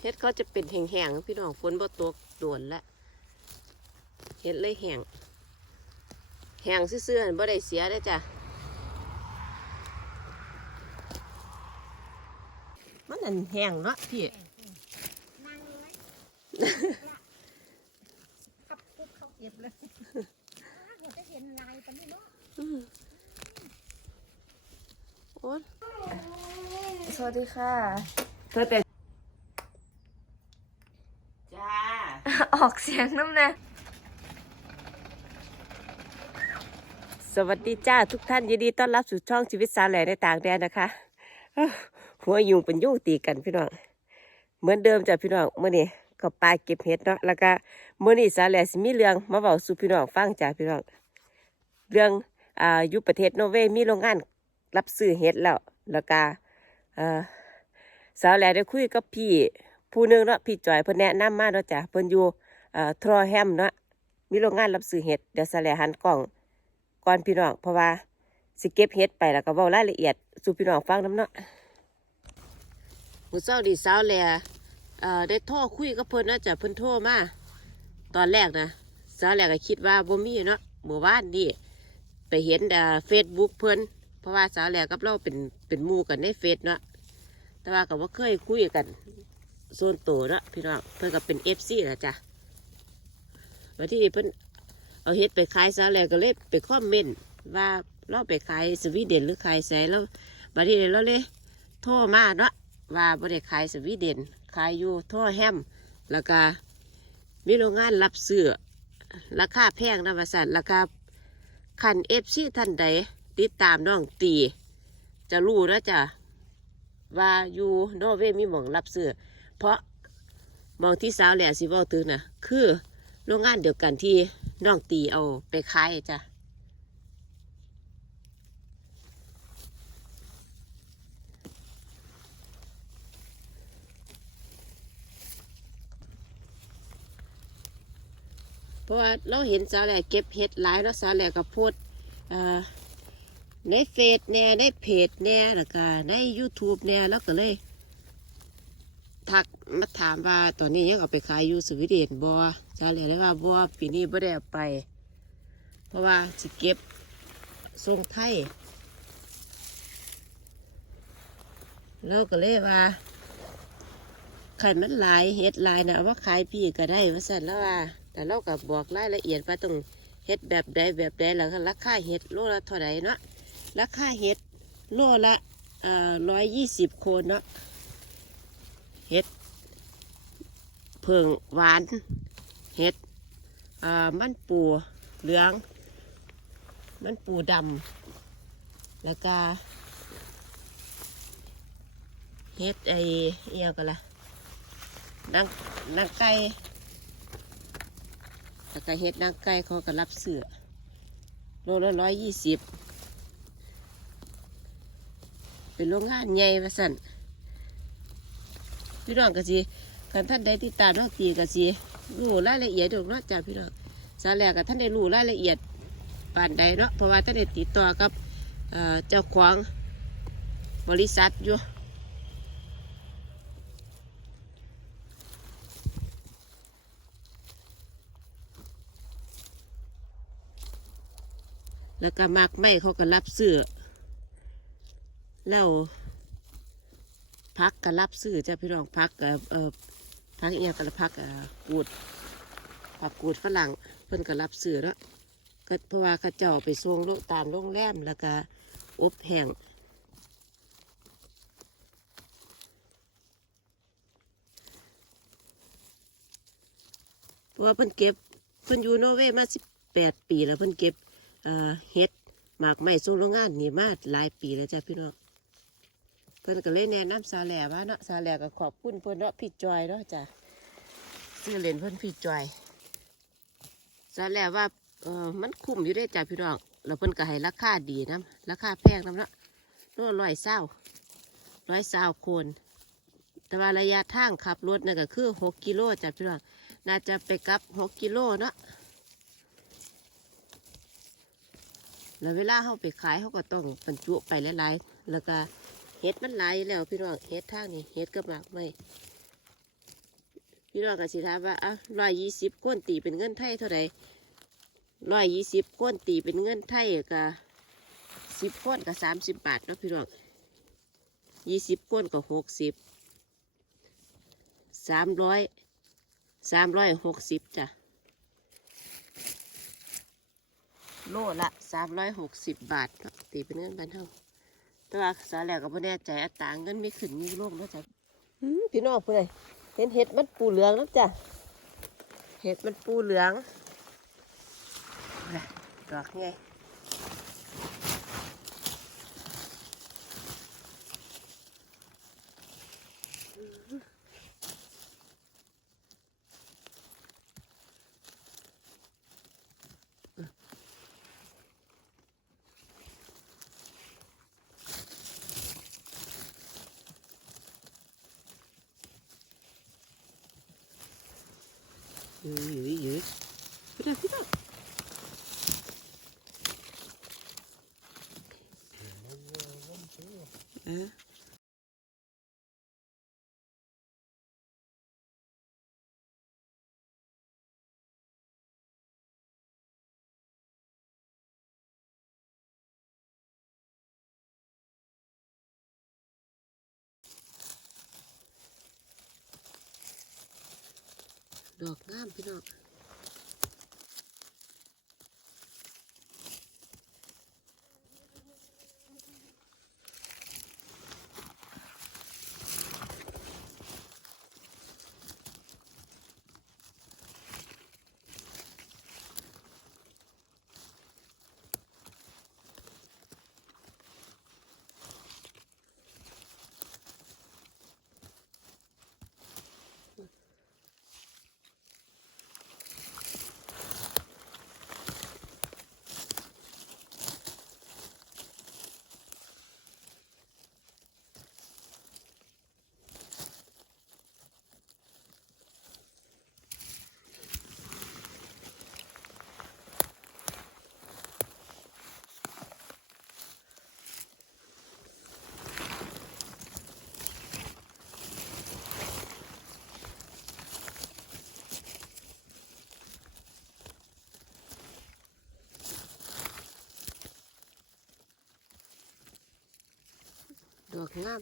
เฮ็ดเขาจะเป็นแห้งๆพี่น้องฝนบ่ตกโดวนละเฮ็ดเลยแห้งแห้งซื่อๆหั่นบ่ได้เสียเด้อจ้ะมันอันแห้งเนาะพี่นั่งไหมขับปุ๊บเขาเก็บเลยเราจะเห็นลายกันนี่เนาะอืมโอ๊ยสวัสดีค่ะเธอแต่จ้า ออกเสียงน้ำนะสวัสดีจ้าทุกท่านยินดีต้อนรับสู่ช่องชีวิตสาวแหล่ในต่างแดนนะคะหัวยุงเป็นยุ่งตีกันพี่น้องเหมือนเดิมจ้ะพี่น้องเมื่อนี้ก็ปลาเก็บเห็ดเนาะแล้วก็เมื่อนี้สาวแหล่สิมีเรื่องมาเบาสู่พี่น้องฟังจ้ะพี่น้องเรื่องอ่าอยู่ประเทศโนร์เวย์มีโรงงานรับซื้อเห็ดแล้วแล้วก็เอ่อสาวแหล่ได้คุยกับพี่ ผู้นึงเนาะพี่จอยเพิ่นแนะนำมาเนาะจ้ะเพิ่นอยู่เอ่อทรอแฮมเนาะมีโรงงานรับซื้อเห็ดเดี๋ยวสแลหันกล้องก่อนพี่น้องเพราะว่าสิเก็บเฮ็ดไปแล้วก็เว้ารายละเอียดสู่พี่น้องฟังน้ำเนาะมื้อเช้าดีสาวแลเอ่อได้โทรคุยกับเพิ่นเนาะจ้ะเพิ่นโทรมาตอนแรกนะสาวแลก็คิดว่าบ่มีเนาะเมื่อวานนี่ไปเห็นเอ่อ Facebook เพิ่นเพราะว่าสาวแลกับเราเป็นเป็นหมู่กันในเฟซเนาะแต่ว่าก็บ่เคยคุยกัน ส่วนตัวเนาะพี่น้องเพิ่นก็เป็น FC ล่ะจ้ะวันที่เพิ่นเอาเฮ็ดไปขายซะแล้วก็เลยไปคอมเมนต์ว่าเราไปขายสวีเดนหรือขายไสแล้วบัดนี้เราเลยโทรมาเนาะว่าบ่ได้ขายสวีเดนขายอยู่ท่อแฮมแล้วก็มีโรงงานรับซื้อราคาแพงนะว่าซั่นราคาคัน FC ท่านใดติดตามน้องตี จะรู้นะจ้ะว่าอยู่นอร์เวย์มีหม่องรับซื้อ เพราะมองที่สาวแหล่สิว้าถึงน่ะคือโรงงานเดียวกันที่น้องตีเอาไปขายจ้ะเพราะว่าเราเห็นสาวแหล่เก็บเห็ดหลายแล้วสาวแหล่ก็โพสต์เอ่อในเฟซแน่ในเพจแน่แล้วก็ใน YouTube แน่แล้วก็เลย ทักมาถามว่าตอนนี้ยังเอาไปขายอยู่สวีเดนบ่สาวแหล่เลยว่าบ่ปีนี้บ่ได้ไป เพราะว่าสิเก็บส่งไทยแล้วก็เลยว่าขันมันลายเฮ็ดลายนะว่าขายพี่ก็ได้ว่าสั่นแล้วว่า แต่เราก็บบอกรายละเอียดว่าต้องเฮ็ดแบบใดแบบใดแล้วราคาเฮ็ดโลละเท่าไหร่เนาะราคาเฮ็ดโลละเอ่อร้อยยี่สิบโคนเนาะ เฮ็ดเพิงหวานเฮ็ดมันปูเหลือง มันปูดำแล้วก็เฮ็ดไอเอียวก็ละนางนางไก่แล้วก็เฮ็ดนางไก่เขาก็รับเสือโลละร้อยยี่สิบเป็นโรงงานใหญ่มาสั่น พี่น้องก็สิกันท่านใดติดตามน้องตีก็สิรู้รายละเอียดถูกเนาะจ้าพี่น้องสาแหลกกับท่านได้รู้รายละเอียดปานใดเนาะเพราะว่าท่านได้ติดต่อกับเจ้าของบริษัทอยู่แล้วก็มากไม่เขาก็รับซื้อแล้ว พักก็รับซื้อจ้าพี่น้องพักเอ่อเอ่อพักเอียงกันพักเอ่อกูดผักกูดฝรั่งเพิ่นก็รับซื้อเนาะก็เพราะว่าขาเจ้าไปส่งโลตามโรงแรมแล้วก็อบแห้งเพราะว่าเพิ่นเก็บเพิ่นอยู่โนเวย์มาสิบแปดปีแล้วเพิ่นเก็บเอ่อเฮ็ดหมากไม้ส่งโรงงานนี่มาหลายปีแล้วจ้ะพี่น้อง พิ่นก็เลยแนะนำซาแหล่ว่าเนาะซาแหล่ก็ขอบคุณเพิ่นเนาะพี่จอยเนาะจ้ะซื้อเล่นเพิ่นพี่จอยซะแล้วว่าเออมันคุ้มอยู่ได้จ้ะพี่น้องแล้วเพิ่นก็ให้ราคาดีนะราคาแพงนำเนาะรวร้อยเศร้าร้อยเศร้าคน แต่ว่าระยะทางขับรถนั่นก็คือหกกิโลจ้ะพี่น้องน่าจะไปกลับหกกิโลเนาะแล้วเวลาเขาไปขายเขาก็ต้องบรรจุไปหลายๆ แล้วก็ เห็ดมันหลายแล้วพี่น้องเห็ดทางนี่เห็ดก็มากไม่พี่น้องก็สิถามว่าอะร้อยยี่สิบก้นตีเป็นเงินไทยเท่าไหร่ร้อยยี่สิบก้นตีเป็นเงินไทยก็สิบก้นก็สามสิบบาทเนาะพี่น้องยี่สิบก้นก็หกสิบสามร้อยสามร้อยหกสิบจ้ะโลละสามร้อยหกสิบบาทตีเป็นเงินบานเท่า แต่ว่าสาแหลกก็ไม่แน่ใจอัตราเงินไม่ขึ้นมีโลกเนาะจ้ะอืมพี่น้องพูดเลยเห็นเห็ดมันปูเหลืองแล้วจ้ะเห็ดมันปูเหลืองนะดอกไง อยู่อยู่อยู่ ดอกงามพี่น้อง ดอกงาม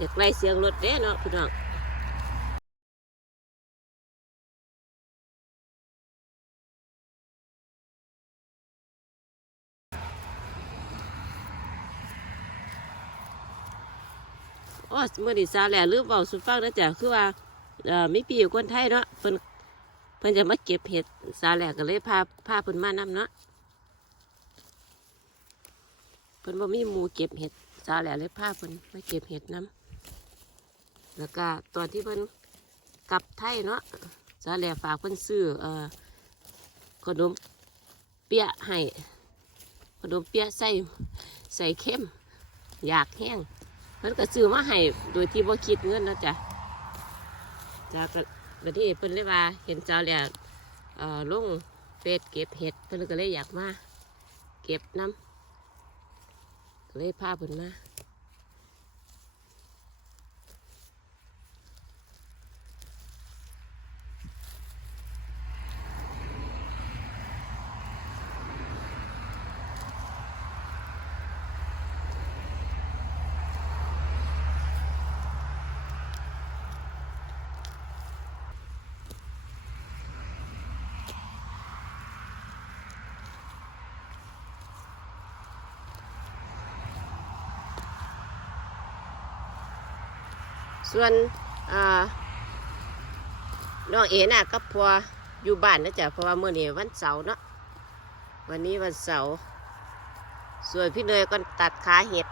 อยากไล่เสียงรถเด้เนาะพี่น้องอ๋อเมื่อดีซาแหล่ลืมเบาสุดฟังนะจ๊ะคือว่าเอ่อมีปีอยู่คนไทยเนาะเพิ่นเพิ่นจะมาเก็บเห็ดซาแหล่ก็เลยพาพาเพิ่นมานำเนาะเพิ่นบ่มีหมูเก็บเห็ดซาแหล่เลยพาเพิ่นมาเก็บเห็ดนํ แล้วก็ตอนที่เพิ่นกลับไทยเนาะสาแหล่ฝากเพิ่นซื้อเอ่อขนมเปี๊ยะให้ขนมเปี๊ยะใส่ใส่เข้ม อยากแห้งเพิ่นก็ซื้อมาให้โดยที่บ่คิดเงินนะจ้ะจากบัดนี้เพิ่นเลยว่าเห็นสาแหล่เอ่อลงเฟซเก็บเห็ดเพิ่นก็เลยอยากมา เก็บน้ก็เลยพาเพิ่นมา ส่วนน้องเอ๋น่ะก็พออยู่บ้านนะจ๊ะเพราะว่าเมื่อนี้วันเสาร์เนาะวันนี้วันเสาร์ส่วนพี่เนยก็ตัดขาเห็ด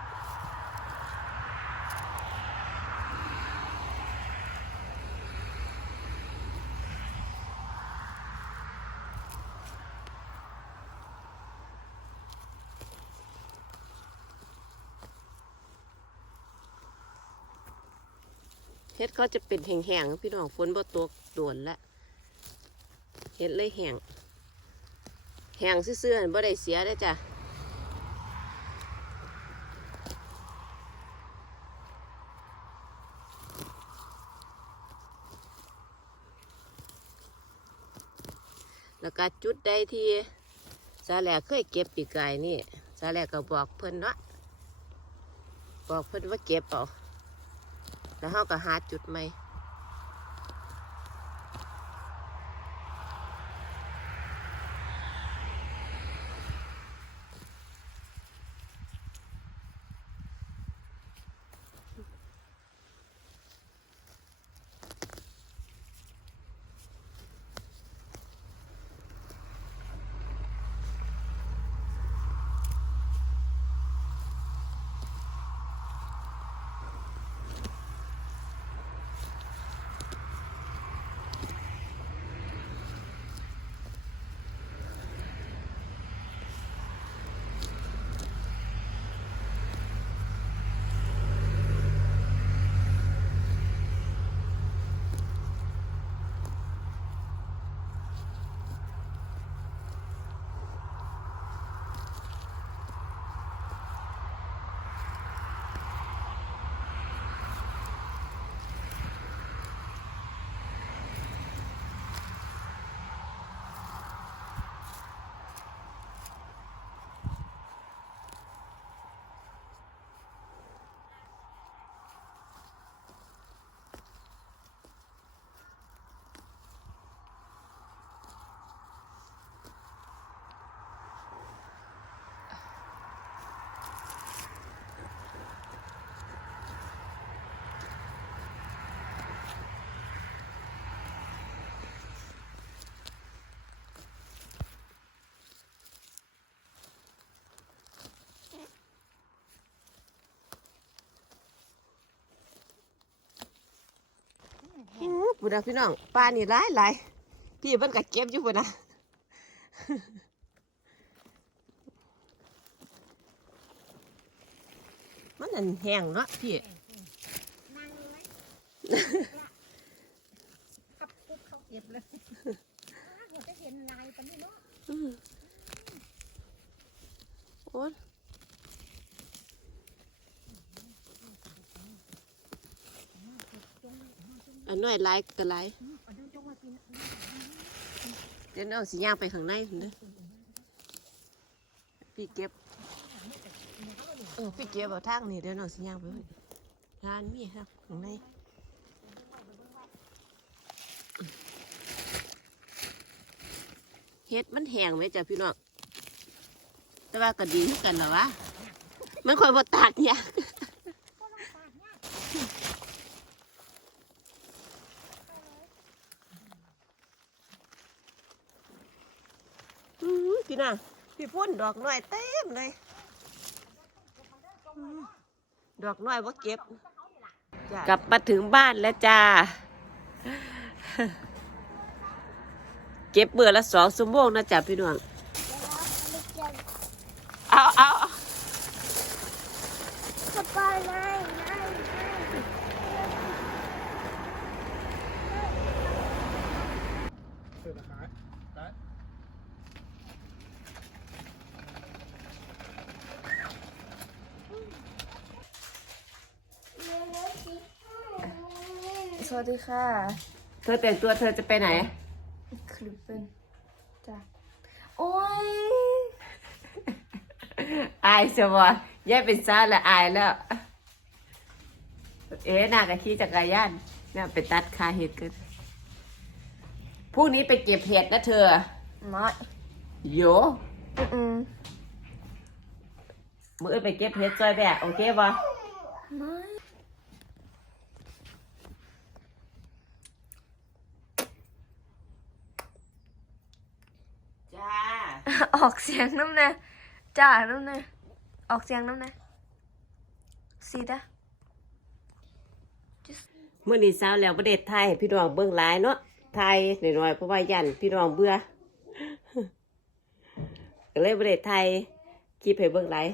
เฮ็ดเขาจะเป็นแห้งๆพี่น้องฝนบ่ตกโดวนละเฮ็ดเลยแห้งแห้งซื่อๆบ่ได้เสียได้จ้ะแล้วก็จุดใดที่สาแหลกเคยเก็บปีกไก่นี่สาแหลกก็บอกเพิ่นเนาะบอกเพิ่นว่าเก็บเอา แล้วเขาก็หาจุดใหม่ อู้บุญนะพี่น้องปลานี่หลายหลายพี่เพิ่นก็เก็บอยู่บุญนะมันอันแห้งเนาะพี่นั่งเลยขับปุ๊บเขาเก็บเลยอ้าหัวจะเห็นลายปะนี่เนาะอืมโอ้ย จง อันน้อยหลายก็หลายเดี๋ยวเอาสิย่างไปข้างในพุ่นเด้อพี่เก็บเออพี่เก็บเอาทางนี่เดี๋ยวเอาสิย่างไปพุ่นร้านมีครับข้างในเฮ็ดมันแห้งไหมจ้ะพี่น้อง แต่ว่าก็ดีคือกันหรอวะ มันคอยบ่ตากยากต้องปาดเนี่ย อื้อ พี่น่ะพี่พุ่นดอกน้อยเต็มเลยดอกน้อยว่าเก็บกลับมาถึงบ้านแล้วจ้า เก็บเบื่อละสองชั่วโมงนะจ๊ะพี่น้องเอาเอาเอา สบายเลยนาย เสือขายขาย น สวัสดีค่ะเธอแต่งตัวเธอจะไปไหน คลิปเป็นจ้ะโอ้ยอายเสียวะย่าเป็นซาและอายแล้ว เอ๊ะน่ากับขี่จักรยานน่าไปตัดคาเห็ดกันพรุ่งนี้ไปเก็บเห็ดนะเธอไม่โยอืมมืออนไปเก็บเห็ดซอยแบบโอเคปะไม่จ้า ออกเสียงน้ำนะจ้าน้ำนะออกเสียงน้ำนะสีดาเมื่อนี้เช้าแล้วประเด็ไทยพี่น้องเบิ่งหลายเนาะไทยหน่อยๆเพราะว่ายันพี่น้องเบื่อก็เลยประเด็ไทยคลิปให้เบิ่งหลาย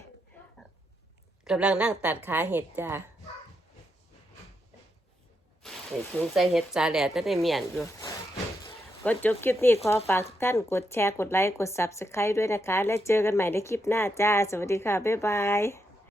กำลังนั่งตัดขาเห็ดจ้าใส่ถุงใส่เห็ดจ้าแหละจะได้เมียนอยู่ ก็จบคลิปนี้ขอฝากทุกท่านกดแชร์กดไลค์กด subscribe ด้วยนะคะ และเจอกันใหม่ในคลิปหน้าจ้า สวัสดีค่ะ บ๊ายบาย